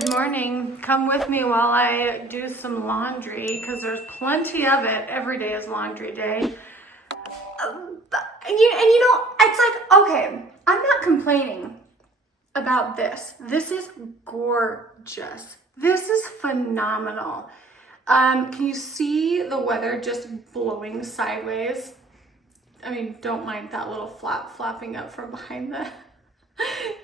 Good morning. Come with me while I do some laundry because there's plenty of it. Every day is laundry day. It's like, okay, I'm not complaining about this. This is gorgeous. This is phenomenal. Can you see the weather just blowing sideways? I mean, don't mind that little flap flapping up from behind the...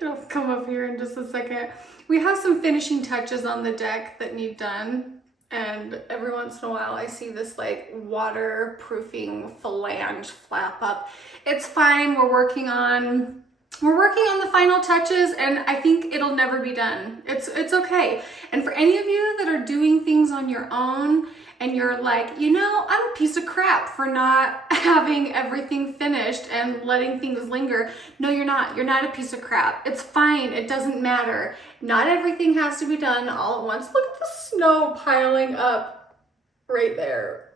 It'll come up here in just a second. We have some finishing touches on the deck that need done. And every once in a while I see this like waterproofing flange flap up. It's fine. We're working on the final touches and I think it'll never be done. It's okay. And for any of you that are doing things on your own and you're like, I'm a piece of crap for not having everything finished and letting things linger. No, you're not. You're not a piece of crap. It's fine. It doesn't matter. Not everything has to be done all at once. Look at the snow piling up right there.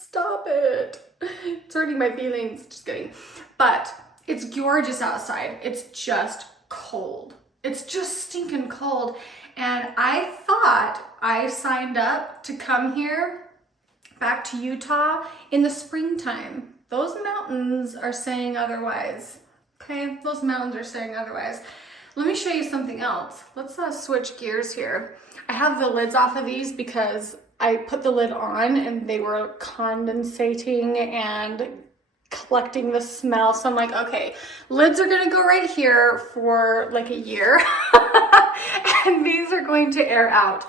Stop it. It's hurting my feelings. Just kidding. But it's gorgeous outside. It's just cold. It's just stinking cold. And I thought I signed up to come here back to Utah in the springtime. Those mountains are saying otherwise. Okay, those mountains are saying otherwise. Let me show you something else. Let's switch gears here. I have the lids off of these because I put the lid on and they were condensating and collecting the smell. So I'm like, okay, lids are gonna go right here for like a year and these are going to air out.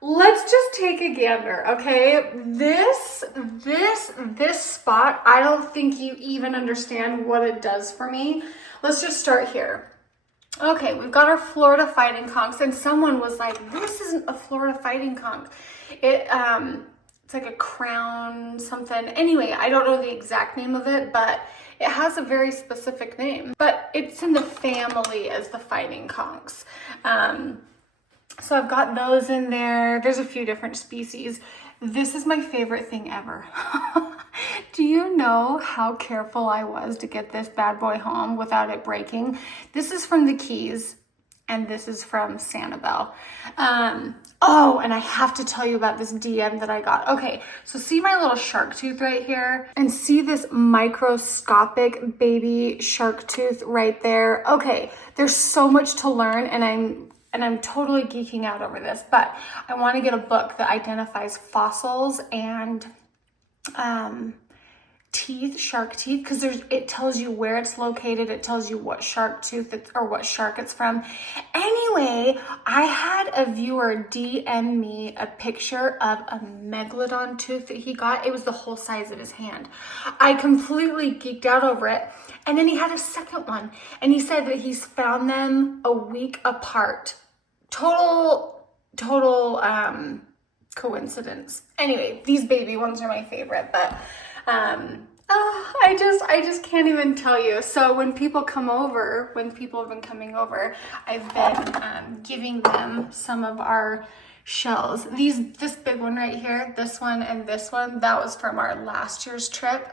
Let's just take a gander, okay? This spot, I don't think you even understand what it does for me. Let's just start here. Okay, we've got our Florida fighting conchs and someone was like, this isn't a Florida fighting conch. It's like a crown something. Anyway, I don't know the exact name of it, but it has a very specific name. But it's in the family as the fighting conchs. So I've got those in there. There's a few different species. This is my favorite thing ever. Do you know how careful I was to get this bad boy home without it breaking? This is from the Keys. And this is from Sanibel. Oh, and I have to tell you about this DM that I got. Okay, so see my little shark tooth right here? And see this microscopic baby shark tooth right there? Okay, there's so much to learn and I'm totally geeking out over this, but I want to get a book that identifies fossils and teeth, shark teeth, because it tells you where it's located, it tells you what shark tooth or what shark it's from. Anyway, I had a viewer DM me a picture of a megalodon tooth that he got. It was the whole size of his hand. I completely geeked out over it. And then he had a second one and he said that he's found them a week apart. Total coincidence. Anyway, these baby ones are my favorite, but I just can't even tell you. So when people have been coming over, I've been giving them some of our shells. This big one right here, this one and this one, that was from our last year's trip.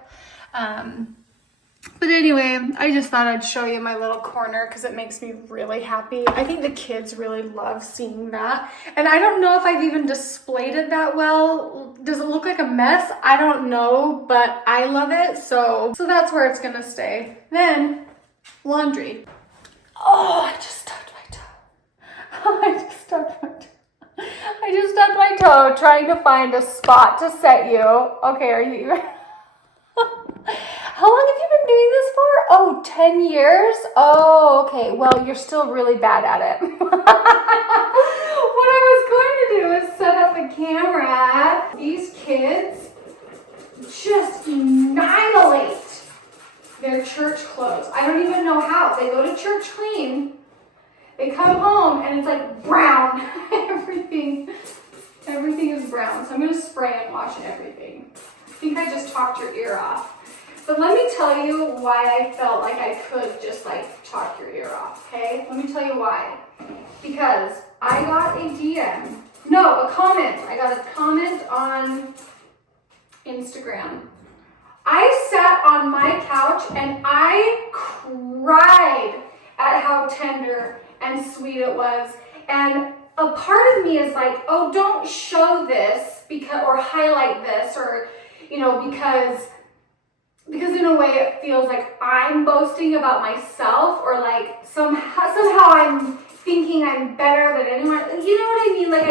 But anyway, I just thought I'd show you my little corner because it makes me really happy. I think the kids really love seeing that. And I don't know if I've even displayed it that well. Does it look like a mess? I don't know, but I love it. So that's where it's gonna stay. Then, laundry. Oh, I just stubbed my toe. I just stubbed my toe trying to find a spot to set you. Okay, are you... How long have you been doing this for? Oh, 10 years? Oh, okay. Well, you're still really bad at it. What I was going to do is set up a camera. These kids just annihilate their church clothes. I don't even know how. They go to church clean. They come home and it's like brown. Everything is brown. So I'm going to spray and wash everything. I think I just talked your ear off. But let me tell you why I felt like I could just like talk your ear off, okay? Let me tell you why. Because I got a comment. I got a comment on Instagram. I sat on my couch and I cried at how tender and sweet it was. And a part of me is like, oh, don't show this because, or highlight this, or, you know, because in a way it feels like I'm boasting about myself, or like somehow I'm thinking I'm better than anyone. You know what I mean? Like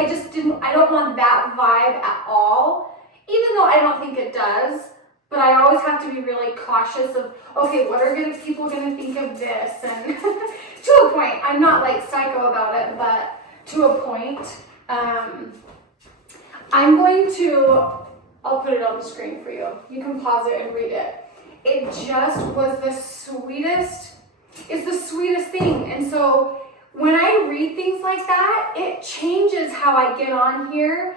I don't want that vibe at all, even though I don't think it does. But I always have to be really cautious of, okay, what are people gonna think of this? And to a point, I'm not like psycho about it, but to a point, I'll put it on the screen for you. You can pause it and read it. It just was the sweetest, it's the sweetest thing. And so when I read things like that, it changes how I get on here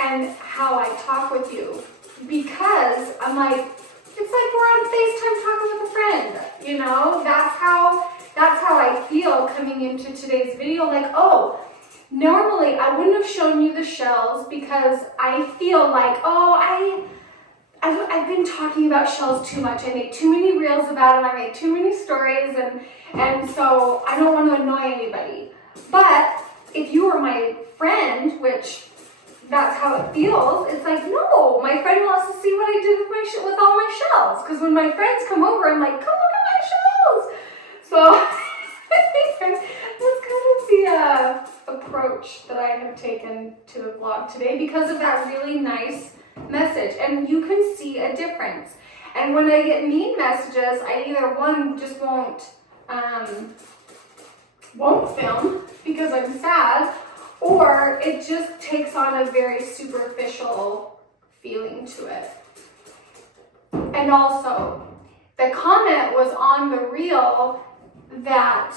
and how I talk with you. Because I'm like, it's like we're on FaceTime talking with a friend, you know? That's how I feel coming into today's video. Like, oh, normally I wouldn't have shown you the shells because I feel like, oh, I've been talking about shells too much. I make too many reels about them. I make too many stories, and so I don't want to annoy anybody. But if you were my friend, which that's how it feels, it's like, no, my friend wants to see what I did with all my shells. Because when my friends come over, I'm like, come look at my shells. So that's kind of the approach that I have taken to the vlog today because of that really nice message. And you can see a difference. And when I get mean messages, I either one just won't film because I'm sad, or it just takes on a very superficial feeling to it. And also, the comment was on the reel that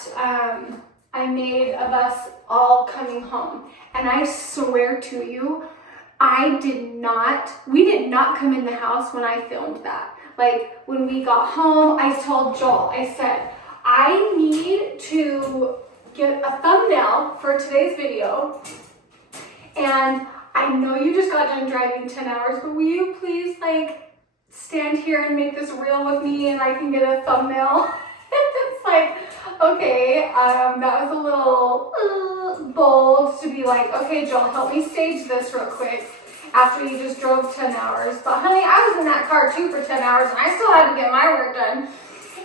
I made of us all coming home. And I swear to you, we did not come in the house when I filmed that. Like, when we got home, I told Joel, I said, I need to get a thumbnail for today's video, and I know you just got done driving 10 hours, but will you please like stand here and make this reel with me and I can get a thumbnail? It's like, okay, that was a little bold to be like, okay, Joel, help me stage this real quick after you just drove 10 hours. But honey, I was in that car too for 10 hours and I still had to get my work done.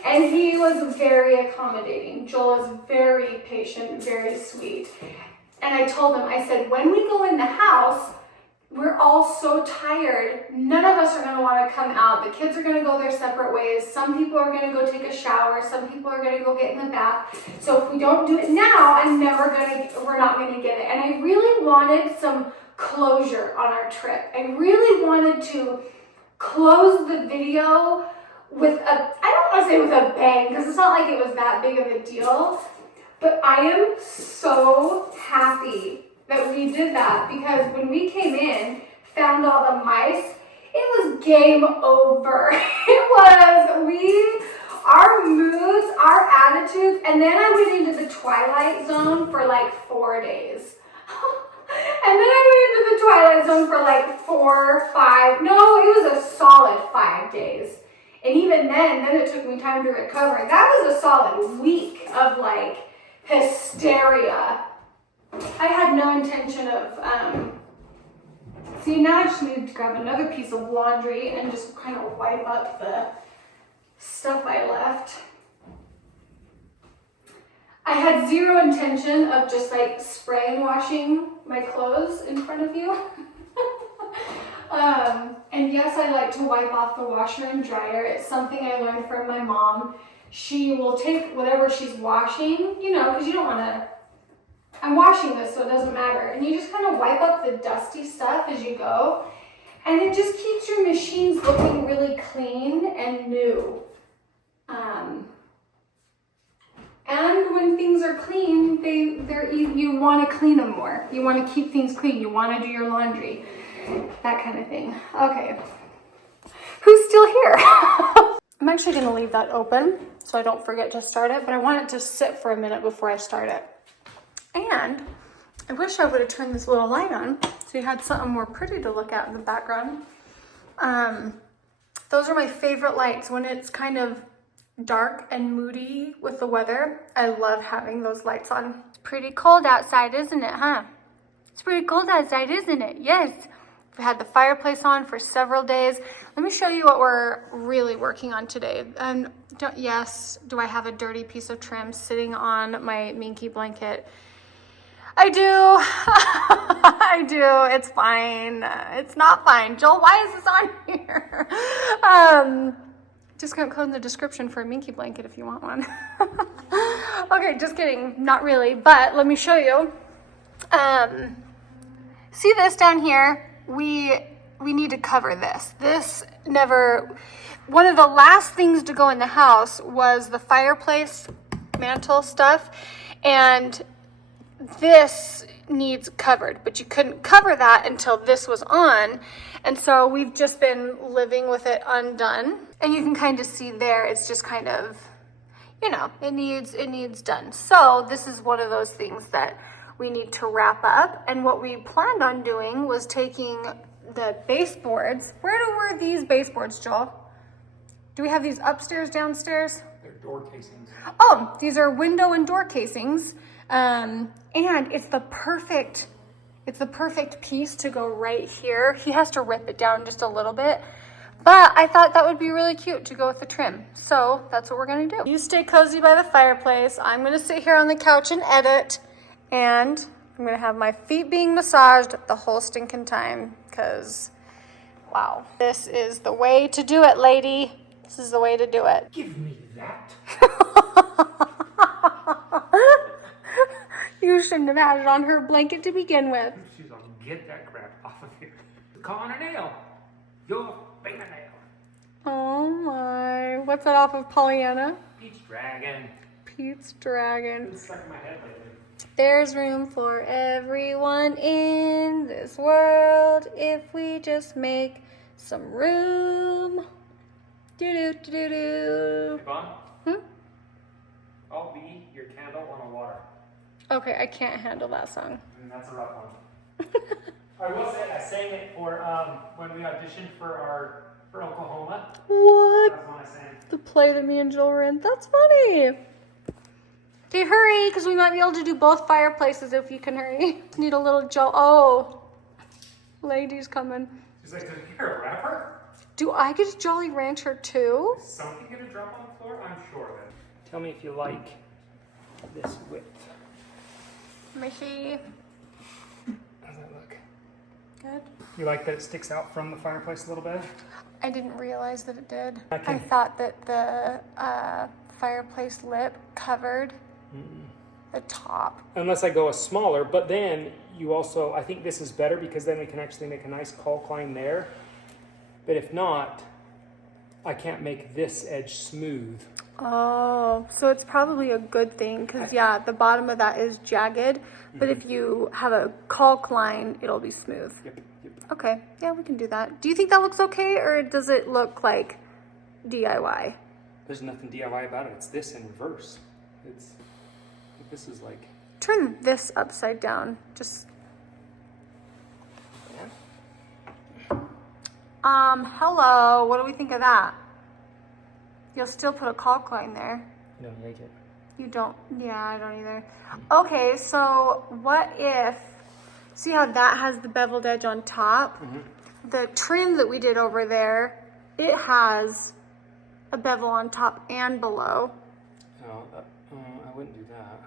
And he was very accommodating. Joel is very patient, very sweet. And I told him, I said, when we go in the house, we're all so tired. None of us are gonna wanna come out. The kids are gonna go their separate ways. Some people are gonna go take a shower. Some people are gonna go get in the bath. So if we don't do it now, we're not gonna get it. And I really wanted some closure on our trip. I really wanted to close the video with I don't want to say with a bang, because it's not like it was that big of a deal, but I am so happy that we did that, because when we came in, found all the mice, it was game over. Our moods, our attitudes, and then I went into the twilight zone for like 4 days. And then I went into the twilight zone for like 4, 5, no, it was a solid 5 days. And even then it took me time to recover. That was a solid week of like hysteria. I had no intention of, see, now I just need to grab another piece of laundry and just kind of wipe up the stuff I left. I had zero intention of just like spraying washing my clothes in front of you. And yes, I like to wipe off the washer and dryer. It's something I learned from my mom. She will take whatever she's washing, you know, because you don't want to, I'm washing this so it doesn't matter. And you just kind of wipe up the dusty stuff as you go. And it just keeps your machines looking really clean and new. And when things are clean, you want to clean them more. You want to keep things clean. You want to do your laundry. That kind of thing. Okay. Who's still here? I'm actually going to leave that open so I don't forget to start it, but I want it to sit for a minute before I start it. And I wish I would have turned this little light on so you had something more pretty to look at in the background. Those are my favorite lights when it's kind of dark and moody with the weather, I love having those lights on. It's pretty cold outside, isn't it, huh? It's pretty cold outside, isn't it? Yes. We've had the fireplace on for several days. Let me show you what we're really working on today. Yes, do I have a dirty piece of trim sitting on my minky blanket? I do. I do. It's fine. It's not fine. Joel, why is this on here? Discount code in the description for a minky blanket if you want one. Okay, just kidding. Not really, but let me show you. See this down here? We need to cover this. One of the last things to go in the house was the fireplace mantle stuff, and this needs covered, but you couldn't cover that until this was on. And so we've just been living with it undone. And you can kind of see there, it's just kind of, you know, it needs done. So this is one of those things that we need to wrap up. And what we planned on doing was taking the baseboards. Where were these baseboards, Joel? Do we have these upstairs, downstairs? They're door casings. Oh, these are window and door casings. And it's the perfect piece to go right here. He has to rip it down just a little bit, but I thought that would be really cute to go with the trim. So that's what we're gonna do. You stay cozy by the fireplace. I'm gonna sit here on the couch and edit, and I'm gonna have my feet being massaged the whole stinking time, because wow, this is the way to do it, lady. This is the way to do it. Give me that. You shouldn't have had it on her blanket to begin with. She's gonna get that crap off of here. Calling a nail. Your fingernail. Oh my. What's that off of Pollyanna? Pete's Dragon. Pete's Dragon. It's stuck in my head lately. There's room for everyone in this world if we just make some room. Do-do-do-do-do. Yvonne? I'll be your candle on a water. Okay, I can't handle that song. And that's a rough one. I will say I sang it for when we auditioned for Oklahoma. What? That's one I sang. The play that me and Jill were in. That's funny. Okay, hurry, because we might be able to do both fireplaces if you can hurry. Need a little Jill. Oh, lady's coming. She's like, you're a rapper? Do I get a Jolly Rancher too? Is something gonna drop on the floor? I'm sure of it. Tell me if you like this width. Let me see. How's that look? Good. You like that it sticks out from the fireplace a little bit? I didn't realize that it did. Okay. I thought that the fireplace lip covered the top. Unless I go a smaller, but then you also, I think this is better because then we can actually make a nice caulk line there. But if not, I can't make this edge smooth. Oh, so it's probably a good thing because yeah, the bottom of that is jagged, but if you have a caulk line, it'll be smooth. Yep. Okay, yeah, we can do that. Do you think that looks okay, or does it look like DIY? There's nothing DIY about it. It's this in reverse. This is like... Turn this upside down. Just... hello, what do we think of that? You'll still put a caulk line there. You don't like it. You don't, yeah, I don't either. Okay, so what if, see how that has the beveled edge on top? The trim that we did over there, it has a bevel on top and below. No, I wouldn't do that.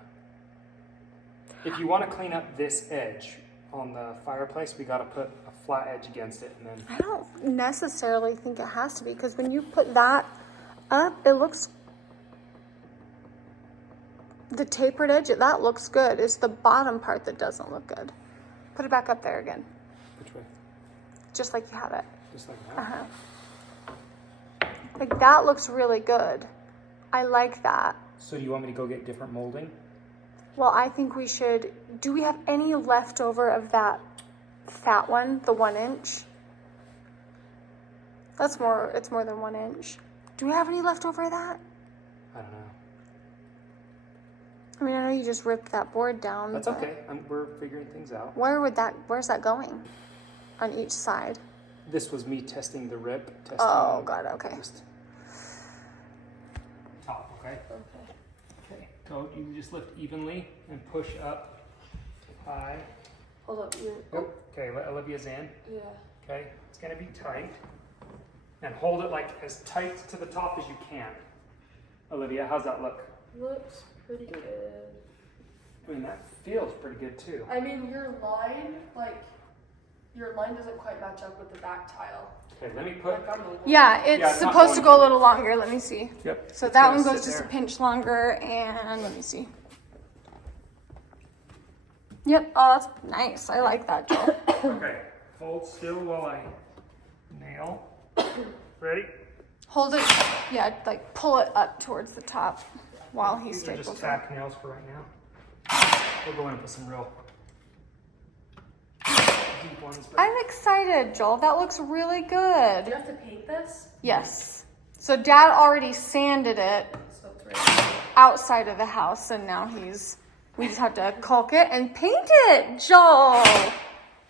If you want to clean up this edge on the fireplace, we got to put a flat edge against it, and then... I don't necessarily think it has to be, because when you put that up, it looks, the tapered edge, that looks good. It's the bottom part that doesn't look good. Put it back up there again. Which way? Just like you have it. Just like that? Like that looks really good. I like that. So do you want me to go get different molding? Well, I think we should, do we have any leftover of that fat one, the 1 inch? That's more, it's more than 1 inch. Do we have any leftover of that? I don't know. I mean, I know you just ripped that board down. That's okay. We're figuring things out. Where's that going? On each side? This was me testing the rip. Oh, God, okay. Oh, okay? Okay. Okay, go, you just lift evenly and push up high. Hold up. Oh, okay, let Olivia's in. Yeah. Okay, it's gonna be tight. And hold it like as tight to the top as you can. Olivia, how's that look? Looks pretty good. I mean, that feels pretty good too. I mean, your line doesn't quite match up with the back tile. Okay, let me put. Yeah, it's Yeah, it's not supposed to going go a little longer. Let me see. Yep. So it's that gonna one goes sit just a there. pinch longer, and let me see. Yep. Oh, that's nice. I like that, Joel. Okay, hold still while I nail. Ready? Hold it. Yeah, like pull it up towards the top while he These are staples just it. tack nails for right now. We'll go in with some real deep ones. But I'm excited, Joel. That looks really Do good. you have to paint this? Yes. So Dad already sanded it So it's ready. outside of the house, and now we just have to caulk it and paint it, Joel.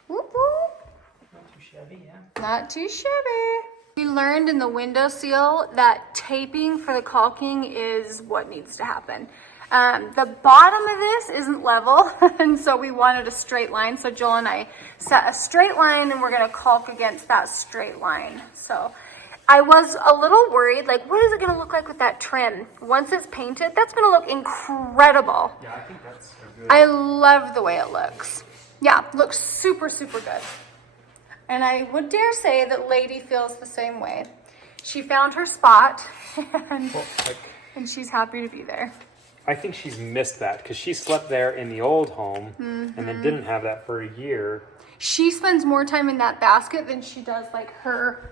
Whoop whoop. not too shabby, yeah. Not too shabby. We learned in the window seal that taping for the caulking is what needs to happen. The bottom of this isn't level, and so we wanted a straight line. So Joel and I set a straight line, and we're gonna caulk against that straight line. So I was a little worried, like, what is it gonna look like with that trim? Once it's painted, that's gonna look incredible. Yeah, I think that's a good. I love the way it looks. Yeah, looks super, super good. And I would dare say that Lady feels the same way. She found her spot, and, Well, like, and she's happy to be there. I think she's missed that because she slept there in the old home and then didn't have that for a year. She spends more time in that basket than she does like her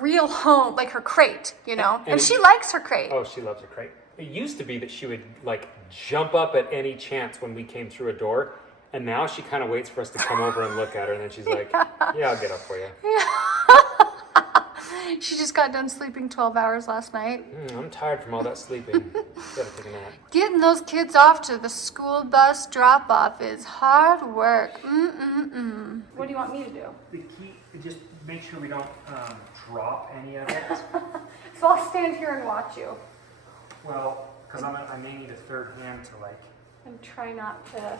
real home, like her crate, you know? And she likes her crate. Oh, she loves her crate. It used to be that she would like jump up at any chance when we came through a door. And now she kind of waits for us to come over and look at her. And then she's like, yeah, I'll get up for you. She just got done sleeping 12 hours last night. I'm tired from all that sleeping. Gotta take a nap. Getting those kids off to the school bus drop-off is hard work. What do you want me to do? The key, just make sure we don't drop any of it. So I'll stand here and watch you. Well, because I may need a third hand to like. And try not to.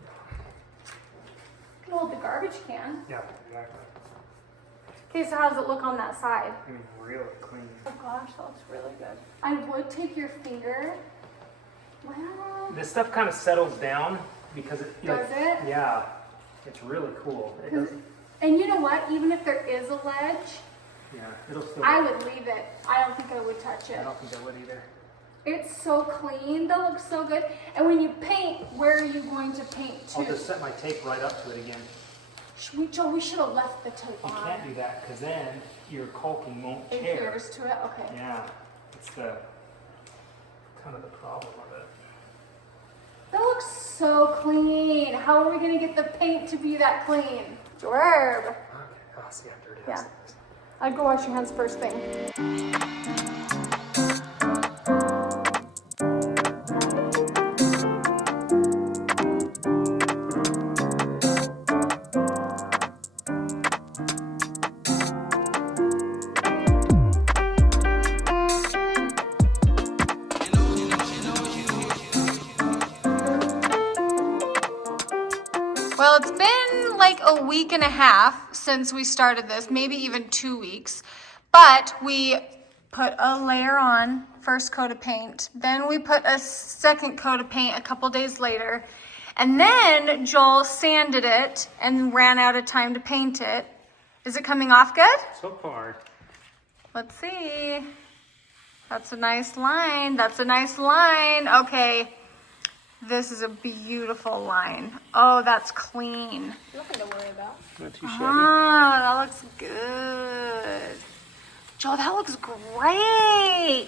You can hold the garbage can. Yeah, exactly. Okay, so how does it look on that side? I mean, real clean. Oh gosh, that looks really good. I would take your finger. Well, This stuff kind of settles down because it. Does it? Yeah, it's really cool. It doesn't. and you know what? Even if there is a ledge, Yeah, it'll still. I would leave it. I don't think I would touch I it. don't think I would either. It's so clean. That looks so good. And when you paint, where are you going to paint to? I'll just set my tape right up to it again. Joe, we should have left the tape You on. can't do that because then your caulking won't It tear. adheres to it. Okay. Yeah, it's the kind of the problem of it. That looks so clean. How are we gonna get the paint to be that clean? Gerb. Okay, I'll see after it is. Yeah. I'd go wash your hands first thing. Well, it's been like a week and a half since we started this, maybe even 2 weeks. But we put a layer on, first coat of paint. Then we put a second coat of paint a couple days later. And then Joel sanded it and ran out of time to paint it. Is it coming off good? So far. Let's see. That's a nice line. That's a nice line. Okay. This is a beautiful line. Oh, that's clean. Nothing to worry about. Not too shabby. Ah, that looks good. Joe, that looks great.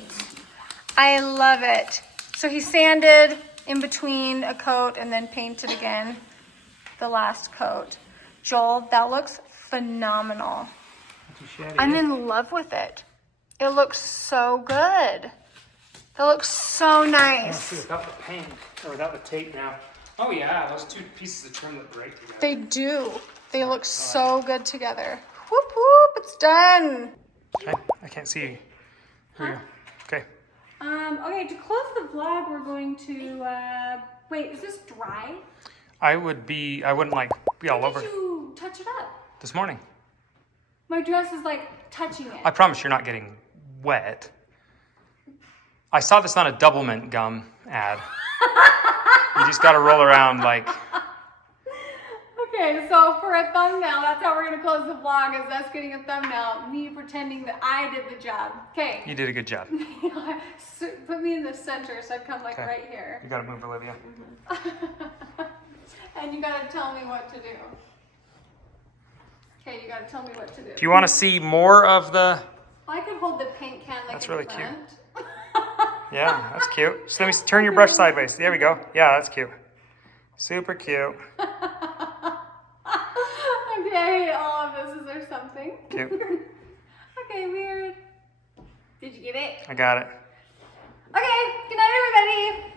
I love it. So he sanded in between a coat and then painted again the last coat. Joel, that looks phenomenal. Not too shabby. I'm in love with it. It looks so good. That looks so Let's nice. see without the paint or without the tape now. Oh yeah, those two pieces of trim look great together. They do. They look so good together. Whoop whoop, it's done. Okay, I can't see you. Here we go. Okay. Okay, to close the vlog, we're going to, wait, is this dry? I wouldn't be all When over did you touch it up? this morning. My dress is like touching it. I promise you're not getting wet. I saw this on a double mint gum ad. You just got to roll around like. Okay, so for a thumbnail, that's how we're going to close the vlog, is us getting a thumbnail, me pretending that I did the job. Okay. You did a good job. Put me in the center so I come like Okay. right here. You got to move, Olivia. And you got to tell me what to do. Okay, you got to tell me what to do. If you want to see more of the. I could hold the paint can like That's in really front. Yeah, that's cute. So let me turn your brush sideways. There we go. Yeah, that's cute. Super cute. Okay, I hate all of this. Is there something? Cute. Okay, weird. Did you get it? I got it. Okay, good night, everybody.